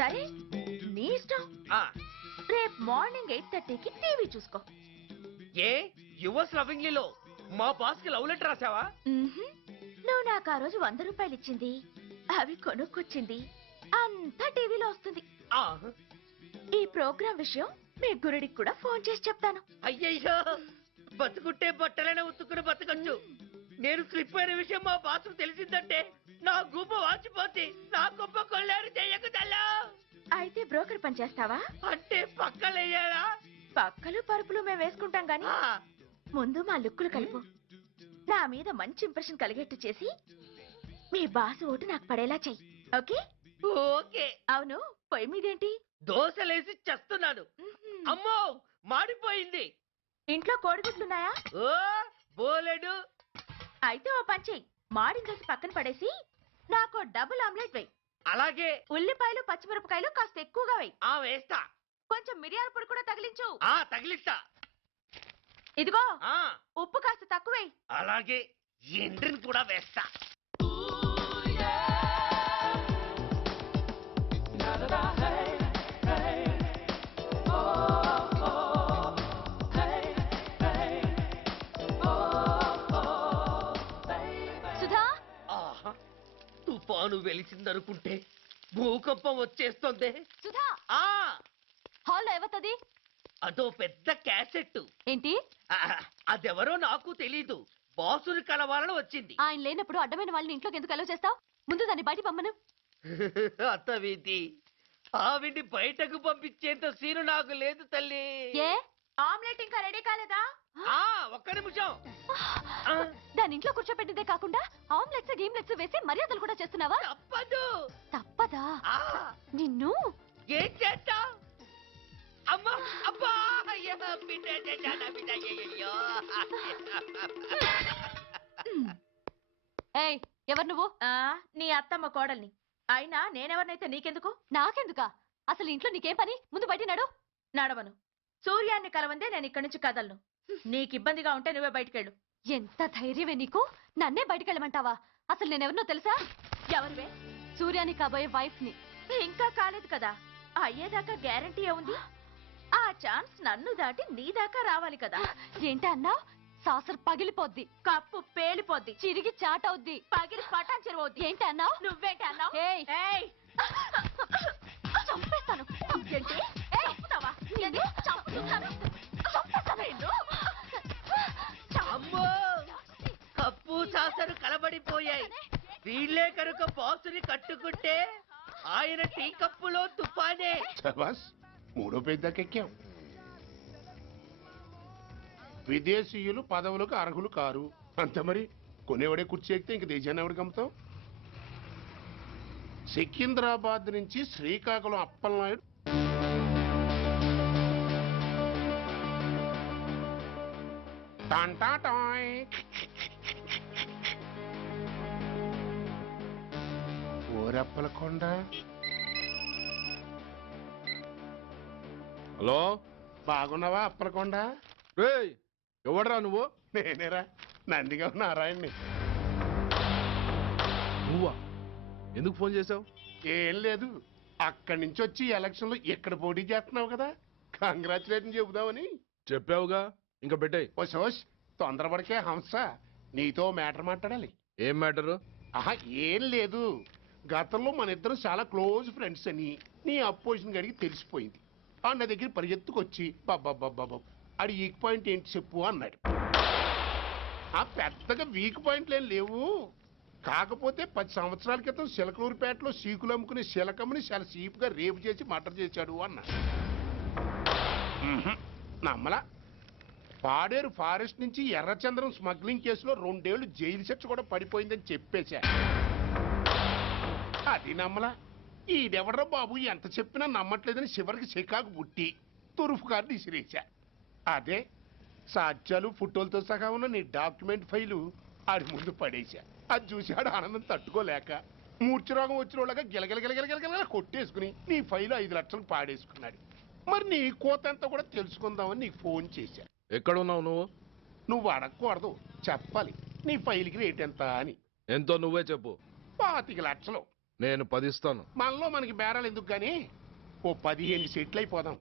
సరే నీ ఇష్టం. రేపు మార్నింగ్ 8:30కి టీవీ చూసుకో. ఏ యువర్స్ లవింగ్లీలో మా బాస్ కి లవ్ లెటర్ రాసావా? నువ్వు నాకు ఆ రోజు 100 రూపాయలు ఇచ్చింది, అవి కొనుక్కొచ్చింది అంతా టీవీలో వస్తుంది. ఈ ప్రోగ్రాం విషయం మీ గురుడికి కూడా ఫోన్ చేసి చెప్తాను. అయ్యయ్యో, బతుకుంటే బట్టలైనా ఉత్తుకుని బతకచ్చు. నేను స్లిప్ అయిన విషయం మా బాస్ తెలిసిందంటే నా గుబ్బ వాచిపోతే నా గొప్ప కొల్లారు చెయ్యకు తల్లా. అయితే బ్రోకర్ పని చేస్తావా? అంటే పక్కలయ్యారా? పక్కలు పరుపులు మేము వేసుకుంటాం గాని ముందు మా లుక్కులు కలుపు. నా మీద మంచి ఇంప్రెషన్ కలిగేట్టు చేసి మీ బాసు ఓటు నాకు పడేలా చెయ్యి. ఓకే? ఓకే. అవును, పొయ్యి మీదేంటి? దోశలేసి చేస్తున్నాను. అమ్మో, మాడిపోయింది. ఇంట్లో కోడిగుడ్లున్నాయా? ఓ బోలెడు. అయితే ఓ పని చెయ్యి, మాడిన దోశ పక్కన పడేసి నాకు డబుల్ ఆమ్లెట్ వెయ్యి. అలాగే. ఉల్లిపాయలు పచ్చిమిరపకాయలు కాస్త ఎక్కువగా వెయ్యి. వేస్తా. కొంచెం మిరియాల పొడి కూడా తగిలించు. తగిలిస్తా. ఇదిగో ఉప్పు కాస్త తక్కువే. అలాగే. ఎండ్రిని కూడా వేస్తా. సుధా, తుఫాను వెలిసిందనుకుంటే భూకంపం వచ్చేస్తుంది. సుధా, హాల్లో ఏవతది? అదో పెద్ద క్యాసెట్. ఏంటి? అదెవరో నాకు తెలీదు. బాసుని కలవాలని వచ్చింది. ఆయన లేనప్పుడు అడ్డమైన వాళ్ళని ఇంట్లోకి ఎందుకు అలౌ చేస్తావు? ముందు దాన్ని బయట పంపను. అత్తవీతి, ఆవిడ్ని బయటకు పంపించేంత సీను నాకు లేదు తల్లి. ఏ ఆమ్లెట్ ఇంకా రెడీ కాలేదా? ఒక్క నిమిషం. దాని ఇంట్లో కూర్చోపెట్టిందే కాకుండా ఆమ్లెట్స్ గీమ్లెట్స్ వేసి మర్యాదలు కూడా చేస్తున్నావా? తప్పదు. తప్పదా? నిన్ను ఏం చేస్తా? అమ్మా, అబ్బా, ఏయ్, ఎవరు నువ్వు? నీ అత్తమ్మ కోడల్ని. అయినా నేనెవరినైతే నీకెందుకు? నాకెందుకా? అసలు ఇంట్లో నీకేం పని? ముందు బయట నడు. నడవను. సూర్యాన్ని కలవందే నేను ఇక్కడి నుంచి కదలను. నీకు ఇబ్బందిగా ఉంటే నువ్వే బయటకెళ్ళు. ఎంత ధైర్యమే నీకు? నన్నే బయటకెళ్ళమంటావా? అసలు నేనెవరినో తెలుసా? ఎవరివే? సూర్యాన్ని కాబోయే వైఫ్ ని. ఇంకా కాలేదు కదా, అయ్యేదాకా గ్యారంటీ ఏముంది? ఆ ఛాన్స్ నన్ను దాటి నీ దాకా రావాలి కదా. ఏంటి అన్నా? సాసర్ పగిలిపోద్ది, కప్పు పేలిపోద్ది, చిరిగి చాటవుద్ది, పగిలి పటాన్ చెరువవుద్ది. ఏంటి అన్నా? నువ్వేంటి అన్నావు? చంపేస్తాను. ఏంటి? చంపుతావా? చంపుతాను. అమ్మో, కప్పు సాసరు కలబడిపోయాయి. వీళ్ళే కనుక బాసుని కట్టుకుంటే ఆయన టీ కప్పులో తుఫానే. మూడో పెద్దకెక్కాం. విదేశీయులు పదవులకు అర్హులు కారు అంత. మరి కొనేవాడే కుర్చీ ఎక్కితే ఇంక దేశాన్ని ఎవరికి అమ్ముతాం? సికింద్రాబాద్ నుంచి శ్రీకాకుళం అప్పలనాయుడు ఓరప్పలకొండ. హలో, బాగున్నావా అప్పలకొండ? ఎవడరా నువ్వు? నేనేరా, నందిగా నారాయణ్ని. నువ్వా? ఎందుకు ఫోన్ చేసావు? ఏం లేదు, అక్కడి నుంచి వచ్చి ఎలక్షన్ లో ఇక్కడ పోటీ చేస్తున్నావు కదా, కంగ్రాచులేషన్ చెబుదామని. చెప్పావుగా, ఇంకా పెట్టాయి. ఓ సోష్, తొందరపడికే హంస, నీతో మ్యాటర్ మాట్లాడాలి. ఏం మ్యాటరు? ఆహా, ఏం లేదు. గతంలో మన ఇద్దరం చాలా క్లోజ్ ఫ్రెండ్స్ అని నీ అపోజిషన్ గడికి తెలిసిపోయింది. నా దగ్గర పరిగెత్తుకొచ్చి బాబా అడి వీక్ పాయింట్ ఏంటి చెప్పు అన్నాడు. పెద్దగా వీక్ పాయింట్లు ఏం లేవు, కాకపోతే 10 సంవత్సరాల క్రితం సిలకలూరుపేటలో సీకులు అమ్ముకునే శిలకమ్మని చాలా సీపుగా రేపు చేసి మర్డర్ చేశాడు అన్నాడు. నమ్మలా. పాడేరు ఫారెస్ట్ నుంచి ఎర్రచంద్రం స్మగ్లింగ్ కేసులో 2 ఏళ్లు జైలు శిక్ష కూడా పడిపోయిందని చెప్పేశా. అది నమ్మలా. ఈడెవడ్రా బాబు ఎంత చెప్పినా నమ్మట్లేదని చివరికి చికాకు పుట్టి తురుపు కార్డు ఇసిరేశా. అదే సాక్ష్యాలు ఫోటోలతో సహా ఉన్న నీ డాక్యుమెంట్ ఫైలు ఆడి ముందు పడేశా. అది చూశాడు ఆనందం తట్టుకోలేక మూర్ఛరోగం వచ్చిన వాళ్ళగా గిలగిలగిలగిలగిలగిల కొట్టేసుకుని నీ ఫైలు 5 లక్షలు పాడేసుకున్నాడు. మరి నీ కోతంతా కూడా తెలుసుకుందామని నీకు ఫోన్ చేశా. ఎక్కడున్నావు నువ్వు? నువ్వు అడగకూడదు, చెప్పాలి. నీ ఫైల్కి రేట్ ఎంత అని. ఎంతో నువ్వే చెప్పు. 25 లక్షలు. నేను 10 ఇస్తాను. మనలో మనకి బేరాలు ఎందుకు గాని ఓ 15 సెట్లు అయిపోదాం.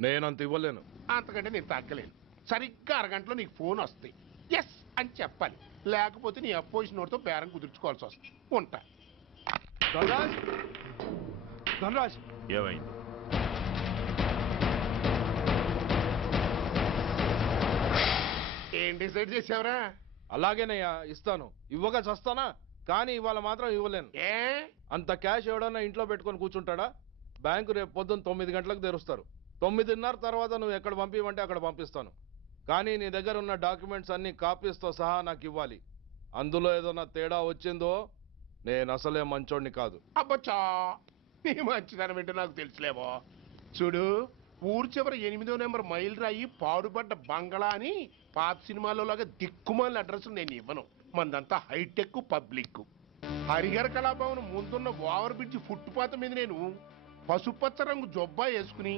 నేనంత ఇవ్వలేను. అంతకంటే నేను తగ్గలేను. సరిగ్గా అరగంటలో నీకు ఫోన్ వస్తాయి. ఎస్ అని చెప్పాలి, లేకపోతే నీ అపోజిషన్ వాడితో బేరం కుదుర్చుకోవాల్సి వస్తుంది. ఉంటా. ధనరాజ్, ధనరాజ్, ఏమైంది? ఏం డిసైడ్ చేసావురా? అలాగేనయ్యా ఇస్తాను. ఇవ్వగా చస్తానా, కానీ ఇవాళ మాత్రం ఇవ్వలేను. ఏ అంత క్యాష్ ఎవడన్నా ఇంట్లో పెట్టుకొని కూర్చుంటాడా? బ్యాంకు రేపు పొద్దున్న 9 గంటలకు తెరుస్తారు. 9:30 తర్వాత నువ్వు ఎక్కడ పంపిమంటే అక్కడ పంపిస్తాను. కానీ నీ దగ్గర ఉన్న డాక్యుమెంట్స్ అన్ని కాపీస్తో సహా నాకు ఇవ్వాలి. అందులో ఏదైనా తేడా వచ్చిందో నేను అసలే మంచోడిని కాదు. అబ్బచ్చా, నీ మంచిదనం ఏంటో నాకు తెలుసులేవో. చూడు, ఊరు చివర 8వ నెంబర్ మైల్ రాయి పాడుపడ్డ బంగళా అని పాత సినిమాలో లాగా దిక్కుమాల అడ్రస్ నేను ఇవ్వను. మందంతా హైటెక్ పబ్లిక్. హరిహర కళాభవన్ ముందున్న ఓవర్ బ్రిడ్జ్ ఫుట్పాత్ మీద నేను పసుపచ్చ రంగు జొబ్బా వేసుకుని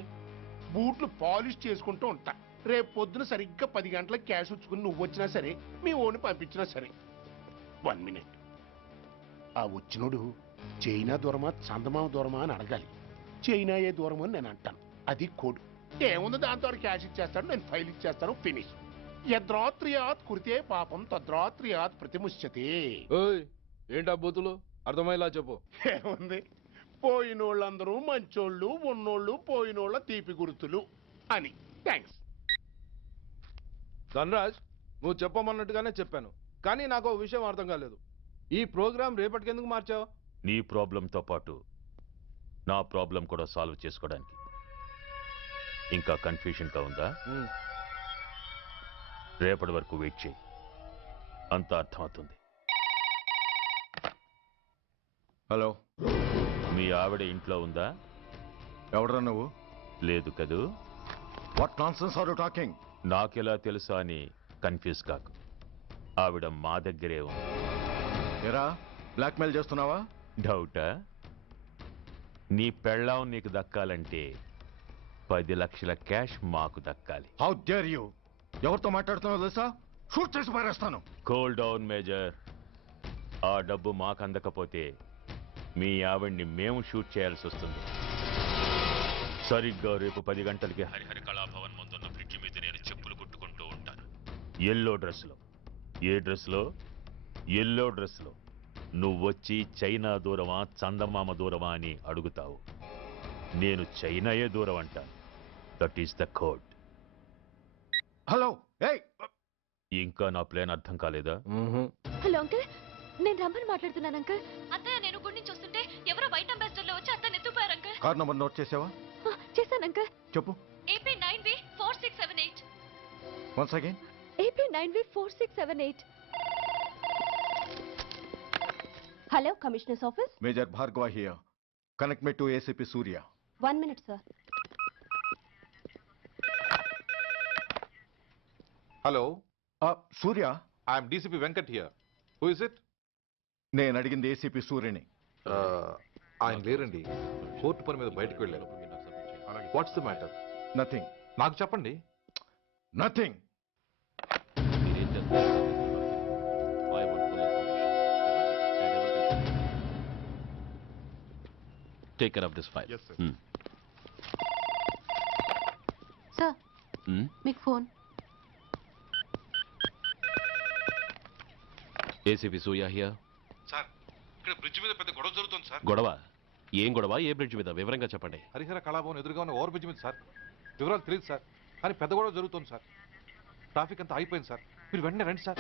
బూట్లు పాలిష్ చేసుకుంటూ ఉంటా. రేపు పొద్దున సరిగ్గా 10 గంటలకు క్యాష్ వచ్చుకుని నువ్వు వచ్చినా సరే, మీ ఓని పంపించినా సరే. 1 మినిట్. ఆ వచ్చినోడు చైనా దూరమా చందమామ దూరమా అని అడగాలి. చైనా ఏ దూరం అని నేను అంటాను. అది కోడ్. ఏముంది, దాంతో క్యాష్ ఇచ్చేస్తాడు, నేను ఫైల్ ఇచ్చేస్తాను, ఫినిష్. యద్రాత్రియాత్ కురితే పాపం తద్రాత్రియాత్ ప్రతిముష్యతే. ఓయ్, ఏంటా బూతులు? అర్థమయ్యేలా చెప్పు. ఏముంది, పోయినోళ్ళందరూ మంచోళ్ళు, ఉన్నోళ్ళు పోయినోళ్ళ తీపి గుర్తులు అని. థ్యాంక్స్. ధనరాజ్, నువ్వు చెప్పమన్నట్టుగానే చెప్పాను, కానీ నాకు ఓ విషయం అర్థం కాలేదు. ఈ ప్రోగ్రాం రేపటికి ఎందుకు మార్చావు? నీ ప్రాబ్లంతో పాటు నా ప్రాబ్లం కూడా సాల్వ్ చేసుకోవడానికి. ఇంకా కన్ఫ్యూషన్గా ఉందా? రేపటి వరకు వెయిట్ చేయి, అంత అర్థమవుతుంది. హలో, మీ ఆవిడ ఇంట్లో ఉందా? ఎవడరా నువ్వు? లేదు కదూ. What nonsense are you talking? నాకెలా తెలుసా అని కన్ఫ్యూజ్ కాకు. ఆవిడ మా దగ్గరే ఉంది. ఎరా, బ్లాక్మెయిల్ చేస్తున్నావా? డౌటా? నీ పెళ్ళాం నీకు దక్కాలంటే 10 లక్షల క్యాష్ మాకు దక్కాలి. How dare you! ఎవరితో మాట్లాడుతున్నావు తెలుసా? షూట్ చేసి పారేస్తాను. Cool down major. ఆ డబ్బు మాకు అందకపోతే మీ ఆవిడ్ని మేము షూట్ చేయాల్సి వస్తుంది. సరిగ్గా రేపు 10 గంటలకి హరిహర కళాభవన్ ముందున్న బ్రిడ్జి మీద నేను చెప్పులు కుట్టుకుంటూ ఉంటాను. ఎల్లో డ్రెస్లో. ఏ డ్రెస్లో? ఎల్లో డ్రెస్లో. నువ్వొచ్చి చైనా దూరమా చందమామ దూరమా అని అడుగుతావు. నేను చైనాయే దూరం అంటాను. That is the code. Hello, ఏయ్! ఇంకా నా ప్లాన్ అర్థం కాలేదా? హలో అంకుల్, నేను రమ్మని మాట్లాడుతున్నాను అంకుల్. అత్తయ్య, నేను గుడి నుంచి వస్తుంటే ఎవరో వైట్ అంబాసిడర్ లో వచ్చి అత్తయ్య ఎత్తుపోయారు అంకుల్. కార్ నంబర్ నోట్ చేసావా? చేశాను అంకుల్. చెప్పు. AP 9V4678. Once again. AP 9V4678. Hello, commissioners office. Major Bhargava here. Connect me to ACP Surya. 1 minute sir. Hello, Surya, I'm DCP Venkat here. Who is it? నేను అడిగింది ACP సూర్యని. ఆయన లేరండి, court పని మీద బయటకు వెళ్ళారు. What's the matter? నథింగ్. నాకు చెప్పండి. Nothing. Take care of this file. Yes, sir. Sir, మీకు phone. ACP Surya here. Sir, ఇక్కడ బ్రిడ్జ్ మీద పెద్ద గొడవ జరుగుతుంది సార్. గొడవ? ఏం గొడవ? ఏ బ్రిడ్జ్ మీద? వివరంగా చెప్పండి. హరిహర కళాభవన్ ఎదురుగా ఉన్న ఓవర్ బ్రిడ్జ్ మీద సార్. వివరాలు తెలియదు సార్, కానీ పెద్ద గొడవ జరుగుతుంది సార్. ట్రాఫిక్ అంతా అయిపోయింది సార్. మీరు వెంటనే రండి సార్.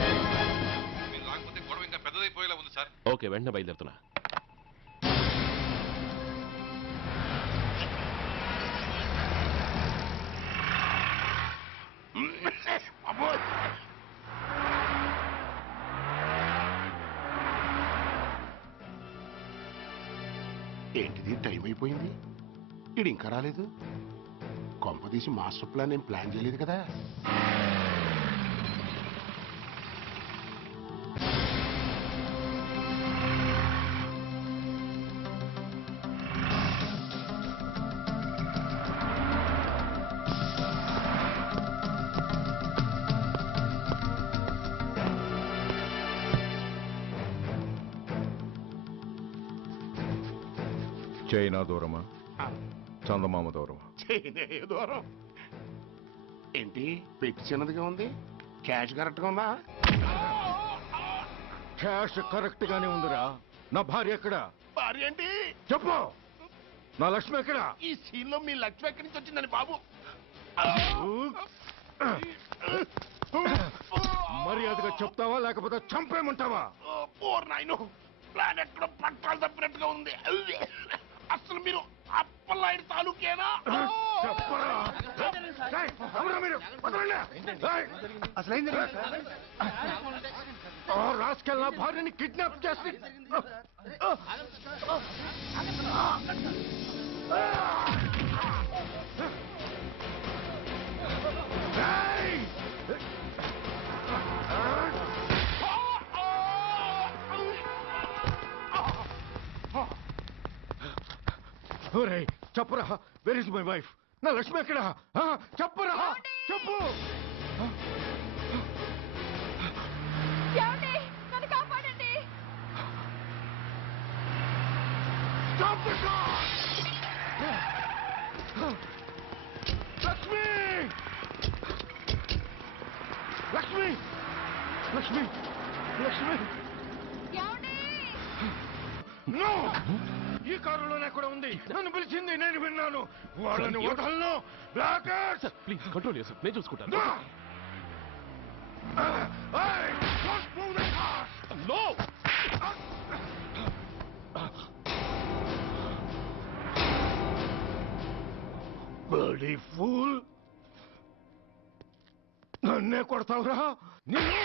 మీరు రాకపోతే గొడవ ఇంకా పెద్దదైపోయేలా ఉంది సార్. ఓకే, వెంటనే బయలుదేరుతున్నా. ఏంటిది, టైం అయిపోయింది, ఇది ఇంకా రాలేదు. కొంపదీసి మాస్టర్ ప్లాన్ ఏం ప్లాన్ చేయలేదు కదా. చైనా దూరమా చందమామ దూరమా? చైనా ఏ దూరం ఏంటి పెట్టి చిన్నదిగా ఉంది క్యాష్ కరెక్ట్గా ఉందా? క్యాష్ కరెక్ట్ గానే ఉందిరా. నా భార్య ఎక్కడ? భార్య ఏంటి చెప్పు. నా లక్ష్మి ఎక్కడ? ఈ సీన్ లో మీ లక్ష్మి ఎక్కడి నుంచి వచ్చిందని బాబు? మర్యాదగా చెప్తావా లేకపోతే చంపేమంటావా? పోర్ నాయను ప్లాన్ ఎక్కడ పట్టాలు తప్పినట్టుగా ఉంది. అసలు మీరు అప్పలాంటి తాలూకేనా? చెప్పరా? ఏయ్, ఎవరా మీరు? వదలండి. ఏయ్, ఆ రాస్కెల్ నా భార్యని కిడ్నాప్ చేసి ఏయ్! ఒరేయ్, చెప్పరా, వేర్ ఇస్ మై వైఫ్? నా లక్ష్మి ఎక్కడ? చెప్పరా, చెప్పు. నన్ను కాపాడండి. Stop the car! Lakshmi, Lakshmi, Lakshmi, Lakshmi. No! ఈ కారులోనే కూడా ఉంది. నన్ను పిలిచింది, నేను విన్నాను. వాళ్ళని వదలను. బ్లాకర్స్ ప్లీజ్ కంట్రోల్ చేసి నేను చూసుకుంటాను. No! Bloody fool! నన్నే కొడతావురా? నిన్ను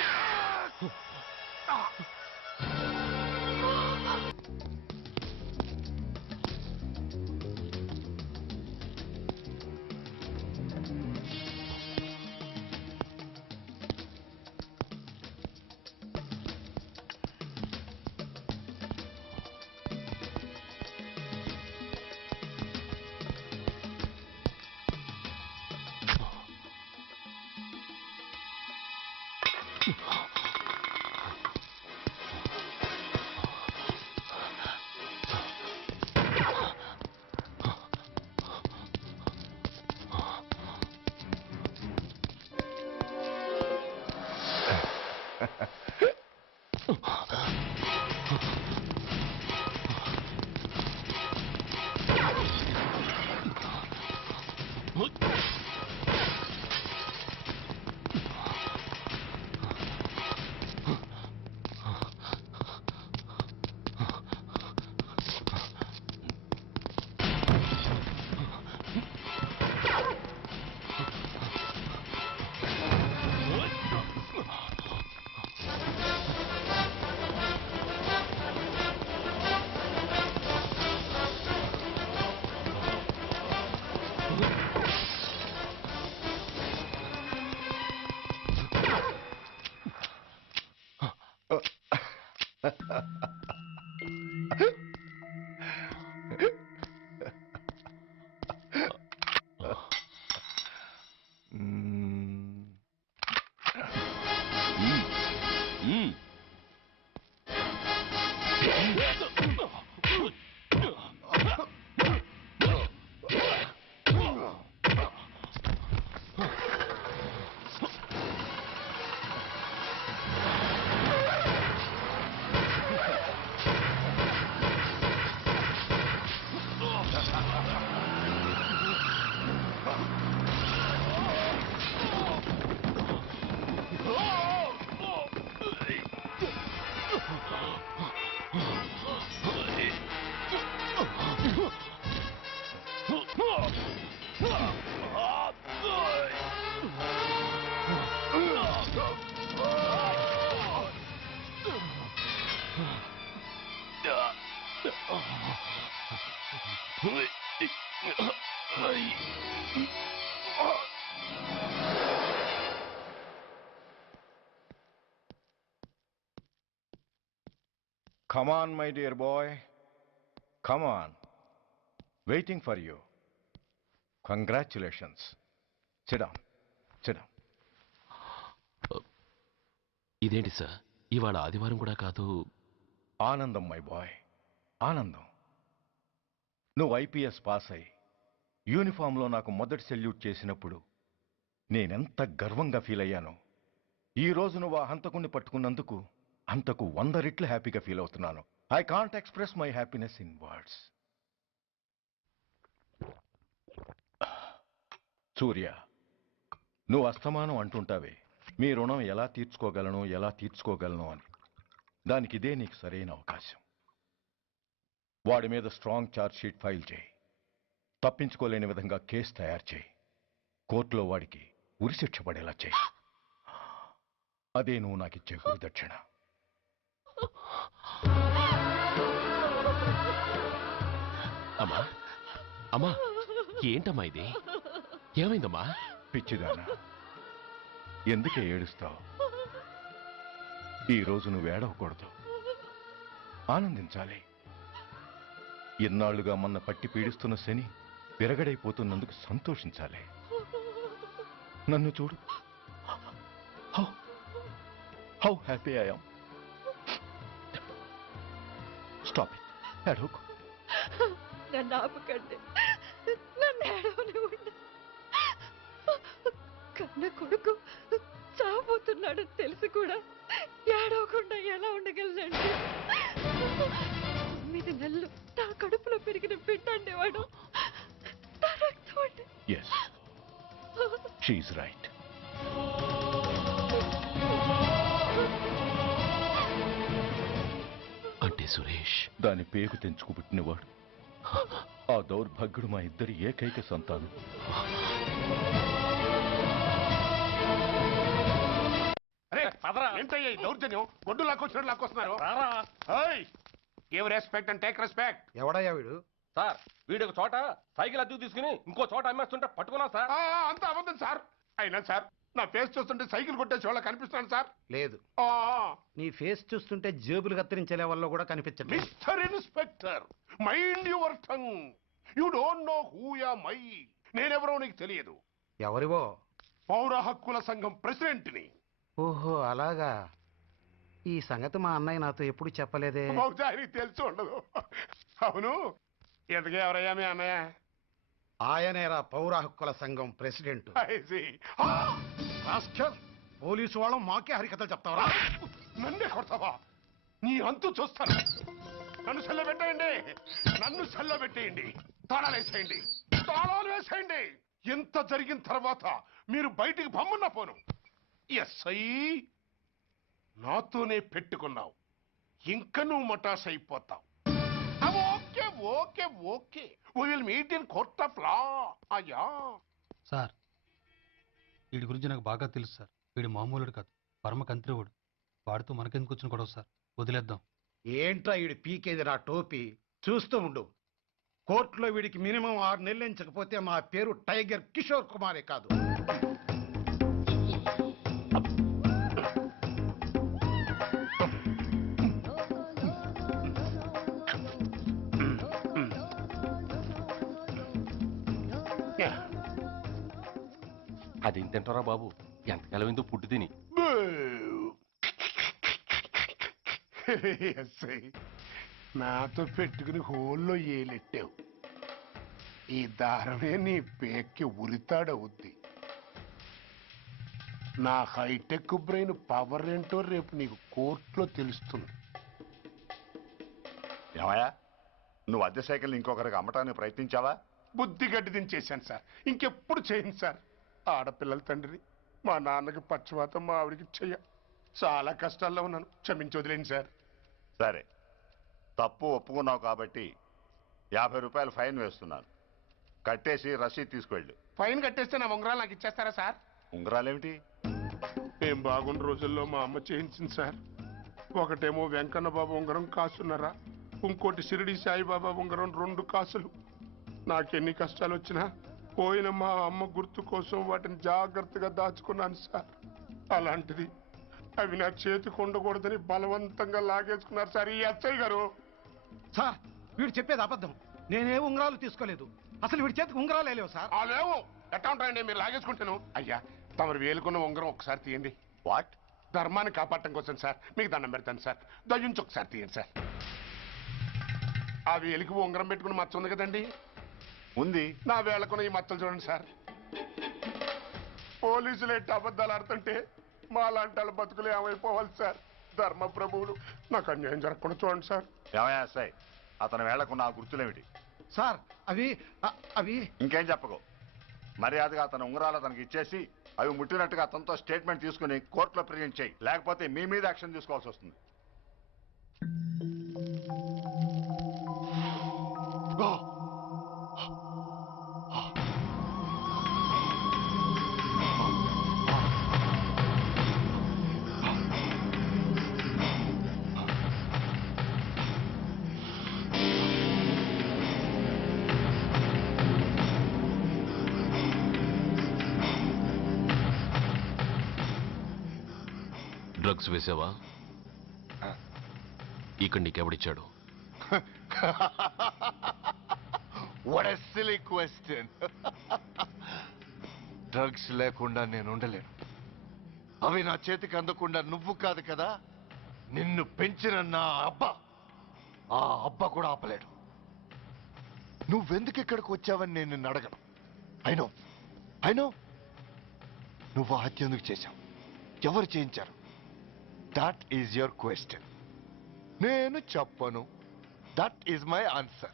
Come on, my dear boy. Come on. Waiting for you. Congratulations. Sit down. Sit down. ఇదేంటి సార్, ఇవాళ ఆదివారం కూడా కాదు. ఆనందం, మై బాయ్, ఆనందం. నువ్వు ఐపీఎస్ పాస్ అయ్యి యూనిఫామ్లో నాకు మొదటి సెల్యూట్ చేసినప్పుడు నేనెంత గర్వంగా ఫీల్ అయ్యానో ఈ రోజు నువ్వు ఆ హంతకుణ్ణి పట్టుకున్నందుకు అంతకు 100 రెట్లు హ్యాపీగా ఫీల్ అవుతున్నాను. I can't express my happiness in words. Surya, నువ్వు అస్తమానం అంటుంటావే మీ రుణం ఎలా తీర్చుకోగలను అని. దానికి ఇదే నీకు సరైన అవకాశం. వాడి మీద స్ట్రాంగ్ ఛార్జ్ షీట్ ఫైల్ చేయి. తప్పించుకోలేని విధంగా కేసు తయారు చేయి. కోర్టులో వాడికి ఉరిశిక్ష పడేలా చేయి. అదే నువ్వు నాకిచ్చే గురుదక్షిణ. అమ్మా అమ్మా ఏంటమ్మా ఇది? ఏమైందమ్మా? పిచ్చిదానా, ఎందుకే ఏడుస్తావు? ఈరోజు నువ్వు ఏడవకూడదు, ఆనందించాలి. ఎన్నాళ్లుగా మొన్న పట్టి పీడిస్తున్న శని విరగడైపోతున్నందుకు సంతోషించాలి. నన్ను చూడు, how happy I am. Stop it, ఏడవకు. నన్ను ఆపకండి, నన్ను ఏడవనివ్వండి. కన్న కొడుకు చావబోతున్నాడని తెలిసి కూడా ఏడవకుండా ఎలా ఉండగలనండి? 9 నెలలు నా కడుపులో పెరిగిన బిడ్డ అండేవాడు. Yes, she's right. అంటే సురేష్ దాని పేగు తెంచుకుపుట్టినవాడు. ఆ దౌర్భాగ్యుడు మా ఇద్దరి ఏకైక సంతానం. ఏంటయ్యా ఈ దౌర్జన్యం? గొడ్డు లాక్కొచ్చినట్టు లాక్కొస్తున్నారు. Give respect and take respect. ఎవడయ్యా వీడు? సార్ వీడు ఒక చోట సైకిల్ అద్దెకు తీసుకుని ఇంకో చోట అమ్మేస్తుంటే పట్టుకున్నాం సార్. అంతా అబద్ధం సార్. అయినా సార్ నా ఫేస్ చూస్తుంటే సైకిల్ కొట్టేసి వాళ్ళ కనిపిస్తున్నాను సార్. లేదు, నీ ఫేస్ చూస్తుంటే జేబులు కత్తిరించే లెవెల్లో కూడా కనిపించట్లేదు. Mister inspector, mind your tongue. You don't know who am I. నేనెవరో నీకు తెలియదు. ఎవరివో? పౌర హక్కుల సంఘం ప్రెసిడెంట్ని. ఓహో అలాగా. ఈ సంగతి మా అన్నయ్య నాతో ఎప్పుడు చెప్పలేదే. బహుశా ఆయనకి తెలిసి ఉండదు. అవును, ఎందుకు ఎవరయ్యా మీ అన్నయ్య? ఆయనేరా పౌర హక్కుల సంఘం ప్రెసిడెంట్. I see. పోలీసు వాళ్ళం మాకే హరికథలు చెప్తావరా? నన్నే కొడతావా? నీ అంతు చూస్తాను. నన్ను సెల్లబెట్టేయండి, నన్ను సెల్లబెట్టేయండి. తాళాలు వేసేయండి, తాళాలు వేసేయండి. ఎంత జరిగిన తర్వాత మీరు బయటికి బమ్మున్న పోను. ఎస్ఐ, నాతోనే పెట్టుకున్నావు, ఇంకా నువ్వు మటాస్ అయిపోతావు. Okay okay okay, we will meet in court of law. అయ్యా సార్, వీడి గురించి నాకు బాగా తెలుసు సార్. వీడి మామూలుడు కాదు, పరమ కంత్రివుడు. వాడితో మనకెందుకు వచ్చిన గొడవ సార్? వదిలేద్దాం. ఏంట్రా వీడి పీకేది నా టోపీ? చూస్తూ ఉండు. కోర్టులో వీడికి మినిమం 6 నెలలు ఎంచకపోతే మా పేరు టైగర్ కిషోర్ కుమారే కాదు. అదేం తింటారా బాబు? ఎంతకాలం ఎందుకు పుట్టి తిని. ఎస్ఐ, నాతో పెట్టుకుని హోల్లో ఏలెట్టావు. ఈ దారమే నీ పేక్కి ఉరితాడవుద్ది. నా హైటెక్ బ్రెయిన్ పవర్ ఏంటో రేపు నీకు కోర్టులో తెలుస్తుంది. ఏమయ్యా, నువ్వు అద్దె సైకిల్ ఇంకొకరికి అమ్మటానికి ప్రయత్నించావా? బుద్ధి గడ్డి దించేశాను సార్, ఇంకెప్పుడు చేయను సార్. ఆడపిల్లల తండ్రిని, మా నాన్నకి పక్షవాతం, మా ఆవిడికి చెయ్య. చాలా కష్టాల్లో ఉన్నాను, క్షమించి వదిలేండి సార్. సరే, తప్పు ఒప్పుకున్నావు కాబట్టి 50 రూపాయలు ఫైన్ వేస్తున్నాను. కట్టేసి రసీదు తీసుకువెళ్ళు. ఫైన్ కట్టేస్తే నా ఉంగరాలు నాకు ఇచ్చేస్తారా సార్? ఉంగరాలేమిటి? మేము బాగున్న రోజుల్లో మా అమ్మ చేయించింది సార్. ఒకటేమో వెంకన్న బాబు ఉంగరం కాసున్నరా, ఇంకోటి షిరిడి సాయిబాబా ఉంగరం 2 కాసులు. నాకెన్ని కష్టాలు వచ్చినా పోయిన మా అమ్మ గుర్తు కోసం వాటిని జాగ్రత్తగా దాచుకున్నాను సార్. అలాంటిది అవి నా చేతికి ఉండకూడదని బలవంతంగా లాగేసుకున్నారు సార్ ఈ ఎస్ఐ గారు. సార్, వీడు చెప్పేది అబద్ధం. నేనే ఉంగరాలు తీసుకోలేదు. అసలు వీడి చేతికి ఉంగరాలు లేవు సార్. లేవు, ఎట్టా ఉంటాయండి? మీరు లాగేసుకుంటాను. అయ్యా, తమరు వేలుకున్న ఉంగరం ఒకసారి తీయండి. వాట్? ధర్మాన్ని కాపాడటం కోసం సార్, మీకు దండం పెడతాను సార్. దయ్యుంచి ఒకసారి తీయండి సార్. ఆ వేలికి ఉంగరం పెట్టుకుని మచ్చ ఉంది కదండి, ఉంది. నా వేళకున్న ఈ మచ్చలు చూడండి సార్. పోలీసులు ఎట్టి అబద్ధాలు ఆడుతుంటే మా లాంటి వాళ్ళ బతుకులు ఏమైపోవాలి సార్? ధర్మ ప్రభువులు నాకు అన్యాయం జరగకుండా చూడండి సార్. ఏమయ్యా సార్, అతని వేళ్లకున్న ఆ గుర్తులేమిటి? సార్ అవి ఇంకేం చెప్పకు. మర్యాదగా అతని ఉంగరాలు అతనికి ఇచ్చేసి అవి ముట్టినట్టుగా అతనితో స్టేట్మెంట్ తీసుకుని కోర్టులో ప్రజెంట్ చేయి. లేకపోతే మీ మీద యాక్షన్ తీసుకోవాల్సి వస్తుంది. డ్రగ్స్ వేసావా? ఇక్కడ నీకెవడిచ్చాడు? What a silly question. Drugs లేకుండా నేను ఉండలేను. అవి నా చేతికి అందకుండా నువ్వు కాదు కదా, నిన్ను పెంచిన నా అబ్బా, ఆ అబ్బా కూడా ఆపలేడు. నువ్వెందుకు ఇక్కడికి వచ్చావని నేను నిన్ను అడగను. అయినో నువ్వు ఆ హత్య ఎందుకు చేశావు, ఎవరు చేయించారు? That is your question. నేను చెప్పను. That is my answer.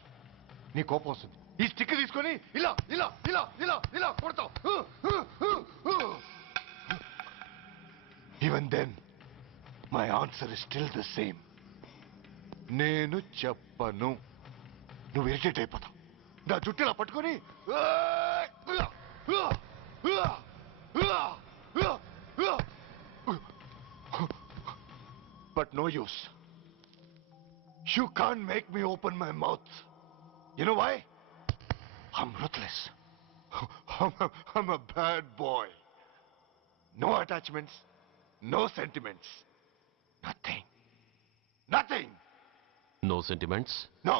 నీ కోపం వస్తుంది, ఈ స్టిక్ తీసుకొని ఇలా ఇలా ఇలా ఇలా ఇలా కొడతావు. Even then my answer is still the same. నేను చెప్పను. నువ్వు ఇరిటేట్ అయిపోతావు. నా జుట్టు ఇలా పట్టుకొని but no use. You can't make me open my mouth. You know why? I'm ruthless. I'm a bad boy. No attachments, no sentiments. Nothing. No sentiments? No.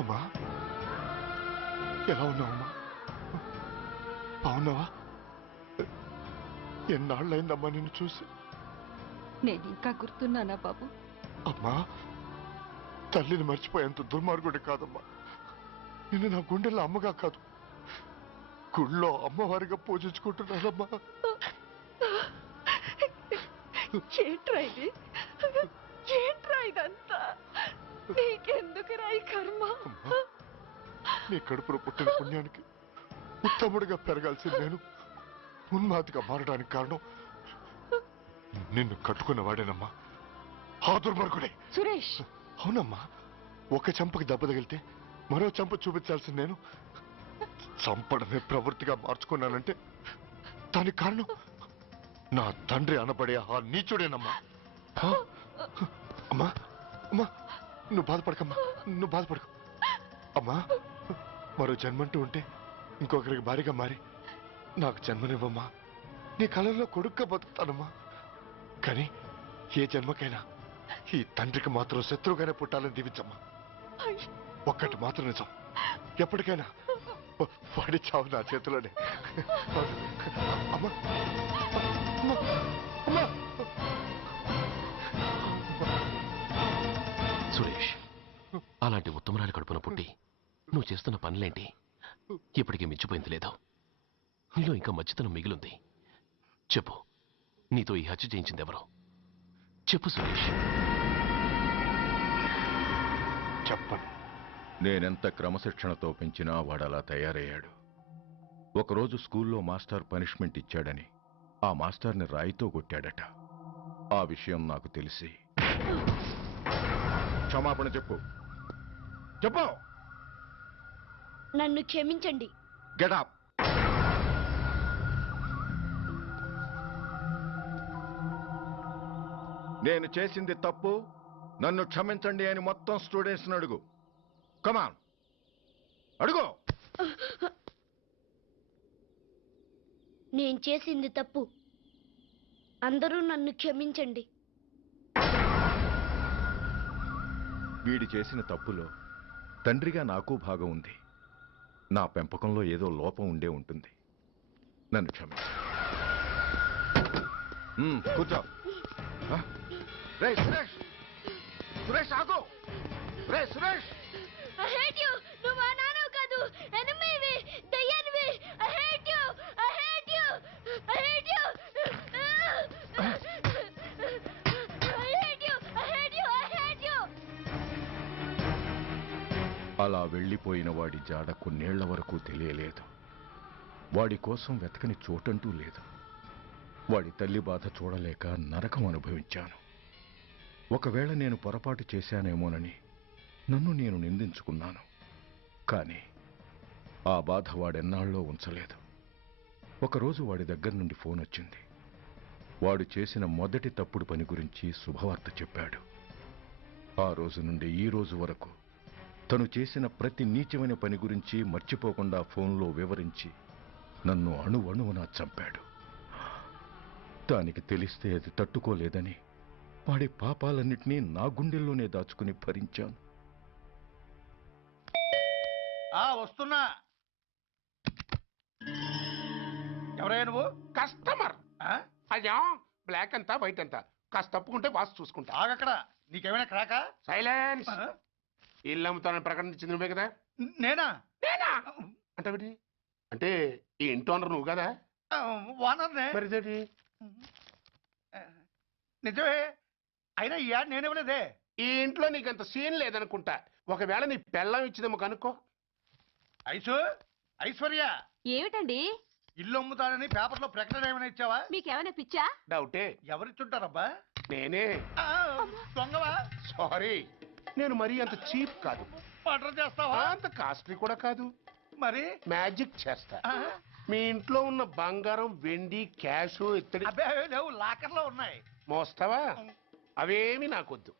అమ్మా, ఎలా ఉన్నావమ్మా? బాగున్నావా? ఎన్నాళ్ళైందమ్మా నిన్ను చూసి? నేను ఇంకా గుర్తున్నానా బాబు? అమ్మా, తల్లిని మర్చిపోయేంత దుర్మార్గుడి కాదమ్మా. నిన్ను నా గుండెల్లో అమ్మగా కాదు, గుళ్ళో అమ్మవారిగా పూజించుకుంటున్నానమ్మా. ఏంట్రా ఇది? ఏంట్రా ఇదంతా? నీకెందుకు రాయి కర్మ? నీ కడుపులో పుట్టిన పుణ్యానికి ఉత్తముడిగా పెరగాల్సిన నేను ఉన్మాదిగా మారడానికి కారణం నిన్ను కట్టుకున్నవాడేనమ్మా, ఆ దుర్మార్గుడే. సురేష్! అవునమ్మా, ఒక చెంపకి దెబ్బ తగిలితే మరో చెంప చూపించాల్సిన నేను చంపడమే ప్రవృత్తిగా మార్చుకున్నానంటే దానికి కారణం నా తండ్రి అనబడే ఆ నీచుడేనమ్మా. అమ్మా అమ్మా, నువ్వు బాధపడకమ్మా, నువ్వు బాధపడకు. అమ్మా, మరో జన్మంటూ ఉంటే ఇంకొకరికి భారీగా మారి నాకు జన్మనివ్వమ్మా. నీ కళల్లో కొడుగ్గా బతుకుతానమ్మా. కానీ ఏ జన్మకైనా ఈ తండ్రికి మాత్రం శత్రువుగానే పుట్టాలని దీవించమ్మా. ఒక్కటి మాత్రం నిజం, ఎప్పటికైనా వాడి చావు నా చేతిలోనే. అమ్మా అమ్మా అమ్మా. సురేష్, అలాంటి ఉత్తమరాలి కడుపున పుట్టి నువ్వు చేస్తున్న పనులేంటి? ఇప్పటికీ మించిపోయింది లేదు. నీలో ఇంకా మంచితనం మిగిలింది. చెప్పు, నీతో ఈ హత్య చేయించింది ఎవరు? చెప్పు సురేష్. చెప్పను. నేనెంత క్రమశిక్షణతో పెంచినా వాడలా తయారయ్యాడు. ఒకరోజు స్కూల్లో మాస్టర్ పనిష్మెంట్ ఇచ్చాడని ఆ మాస్టర్ని రాయితో కొట్టాడట. ఆ విషయం నాకు తెలిసి క్షమాపణ చెప్పు. చెప్పు. నన్ను క్షమించండి. Get up. నేను చేసింది తప్పు, నన్ను క్షమించండి అని మొత్తం స్టూడెంట్స్ని అడుగు. కమాన్, అడుగు. నేను చేసింది తప్పు, అందరూ నన్ను క్షమించండి. వీడి చేసిన తప్పులో తండ్రిగా నాకు భాగం ఉంది. నా పెంపకంలో ఏదో లోపం ఉండే ఉంటుంది. నన్ను క్షమించు. కూర్చో. రే సురేష్, సురేష్ ఆగు. రే సురేష్, I hate you. నువ్వు మా నాన్నవు కాదు, ఎనిమివి, దయ్యానివి. I hate you. I hate you. I hate you. I hate you. I hate you. I hate you. అలా వెళ్ళిపోయిన వాడి జాడ కొన్నేళ్ల వరకు తెలియలేదు. వాడి కోసం వెతకని చోటంటూ లేదు. వాడి తల్లి బాధ చూడలేక నరకం అనుభవించాను. ఒకవేళ నేను పొరపాటు చేశానేమోనని నన్ను నేను నిందించుకున్నాను. కానీ ఆ బాధ వాడెన్నాళ్ళో ఉంచలేదు. ఒకరోజు వాడి దగ్గర నుండి ఫోన్ వచ్చింది. వాడు చేసిన మొదటి తప్పుడు పని గురించి శుభవార్త చెప్పాడు. ఆ రోజు నుండి ఈ రోజు వరకు తను చేసిన ప్రతి నీచమైన పని గురించి మర్చిపోకుండా ఫోన్లో వివరించి నన్ను అణువణువున చంపాడు. దానికి తెలిస్తే అది తట్టుకోలేదని వాడి పాపాలన్నిటినీ నా గుండెల్లోనే దాచుకుని భరించాను. వస్తున్నా. ఎవరయ్యా నువ్వు? కస్టమర్. అయ్యా, బ్లాక్ అంతా వైట్ అంతా కాస్త తప్పుకుంటే బాస్ చూసుకుంటా. ఆగక్కడ. నీకేమైనా క్రాకా? సైలెన్స్. ఇల్లు అమ్ముతానని ప్రకటించింది నువ్వే కదా? నేనా? నేనా అంటే అంటే ఈ ఇంటి ఓనర్ నువ్వు కదా? ఓనర్నే. మరిదేటి? నిజమే. అయినా ఈ యాడ్ నేనివ్వలేదే. ఈ ఇంట్లో నీకంత సీన్ లేదనుకుంటా. ఒకవేళ నీ పెళ్ళం ఇచ్చిందేమో కనుక్కో. ఐశ్వర్య, ఏమిటండి? ఇల్లు అమ్ముతానని పేపర్లో ప్రకటన ఏమైనా ఇచ్చావా? మీకేమైనా పిచ్చా? డౌటే. ఎవరిచ్చుంటారబ్బా? నేనే. దొంగవా? సారీ, నేను మరీ అంత చీప్ కాదు. మర్డర్ చేస్తావా? అంత కాస్ట్లీ కూడా కాదు. మరి మ్యాజిక్ చేస్తా. మీ ఇంట్లో ఉన్న బంగారం, వెండి, క్యాష్, ఇత్తడి లేవు, లాకర్లో ఉన్నాయి. మోస్తావా? అవేమి నాకొద్దు.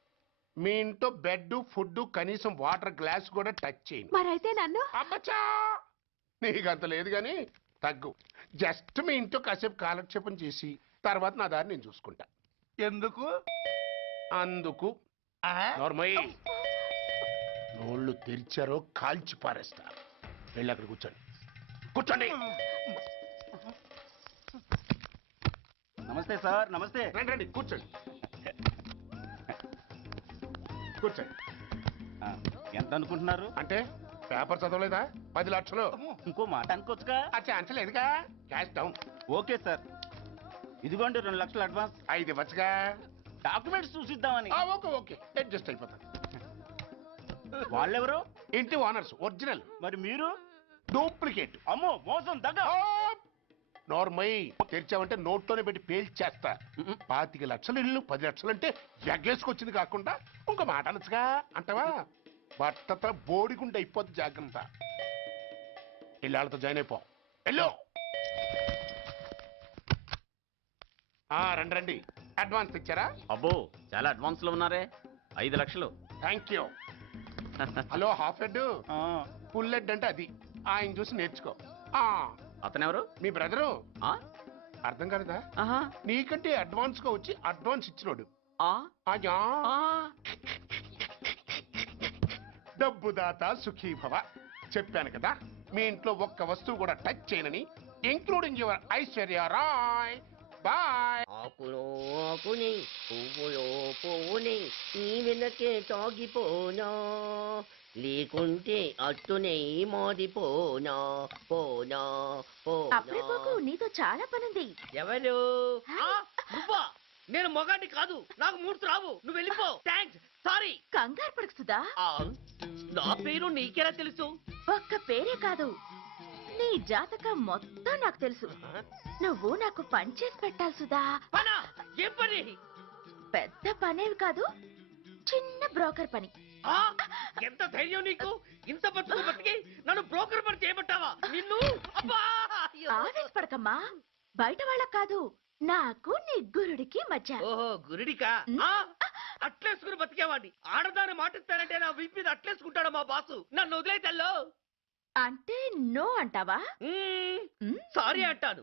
మీ ఇంట్లో బెడ్, ఫుడ్, కనీసం వాటర్ గ్లాస్ కూడా టచ్ చేయను. మరైతే నన్ను అబ్బచ్చా, నీకంత లేదు గాని తగ్గు. జస్ట్ మీ ఇంట్లో కాసేపు కాలక్షేపం చేసి తర్వాత నా దారి నేను చూసుకుంటా. ఎందుకు? అందుకు. నార్మల్ నోళ్ళు తెరిచారో కాల్చి పారేస్తా. వెళ్ళి అక్కడ కూర్చోండి. కూర్చోండి. నమస్తే సార్. నమస్తే. రండి రండి, కూర్చోండి. కూర్చోండి. ఎంత అనుకుంటున్నారు? అంటే పేపర్ చదవలేదా? 10 లక్షలు. ఇంకో మాట అనుకోవచ్చుగా? అంచలేదుగా. Cash down. Okay sir. ఇదిగోండి 2 లక్షలు అడ్వాన్స్. 5 ఇవ్వచ్చుగా. డాక్యుమెంట్స్ చూసిద్దామని. ఓకే ఓకే, అడ్జస్ట్ అయిపోతాను. వాళ్ళెవరు? ఇంటి ఓనర్స్. ఒరిజినల్. మరి మీరు? డూప్లికేట్. అమ్మో, మోసం, దగ్గ. నార్మల్ తెరిచావంటే నోట్లోనే పెట్టి పేల్చేస్తా. 25 లక్షలు ఇల్లు, 10 లక్షలు అంటే ఎగ్గేసుకొచ్చింది కాకుండా ఇంకో మాట అనొచ్చుగా. అంటావా? బట్టతో బోడిగుండి అయిపోద్ది. జాగ్రత్త. ఇళ్ళతో జాయిన్ అయిపో. వెళ్ళు. రండి రండి. అడ్వాన్స్ ఇచ్చారా? అబ్బో, చాలా అడ్వాన్స్ లో ఉన్నారే. 5 లక్షలు. Thank you. Hello, half head, full head అంటే అది. ఆయన చూసి నేర్చుకో. అతనెవరు? మీ బ్రదరు. అర్థం కాలేదా? నీకంటే అడ్వాన్స్ గా వచ్చి అడ్వాన్స్ ఇచ్చినోడు. డబ్బు దాత సుఖీభవ. చెప్పాను కదా, మీ ఇంట్లో ఒక్క వస్తువు కూడా టచ్ చేయనని, including your Aishwarya Rai. Bye. ఆకులో ఆకుని, పువ్వులో పువ్వుని, నీ వెనకే తాగిపోనా, లేకుంటే అట్టునే మారిపోనా. పోనా అప్పుడే పోకు, నీతో చాలా పనుంది. ఎవరు? నువ్వా? నేను మొగాన్ని కాదు, నాకు మూర్తి రావు. నువ్వు వెళ్ళిపో. థ్యాంక్స్. సారీ. కంగారు పడుకుతుందా? నా పేరు నీకెలా తెలుసు? ఒక్క పేరే కాదు, నీ జాతకం మొత్తం నాకు తెలుసు. నువ్వు నాకు పని చేసి పెట్టాలి సుధా. పనా? ఏం పని? పెద్ద పనేవి కాదు, చిన్న బ్రోకర్ పని. ఎంత ధైర్యం నీకు? ఇంత బతుకు బతికి నన్ను బ్రోకర్ పని చేయబట్టావా? నిన్ను ఆవేశపడకమ్మా. బయట వాళ్ళకు కాదు, నాకు నీ గురుడికి మధ్య. ఓహో, గురుడికా? అట్లేసుకుని బతికేవాడిని. ఆడదాని మాటిస్తానంటే నా వీపు మీద అట్లేసుకుంటాడు మా బాసు. నన్ను వదిలే తెల్లో. అంటే నో అంటావా? సారీ అంటాను.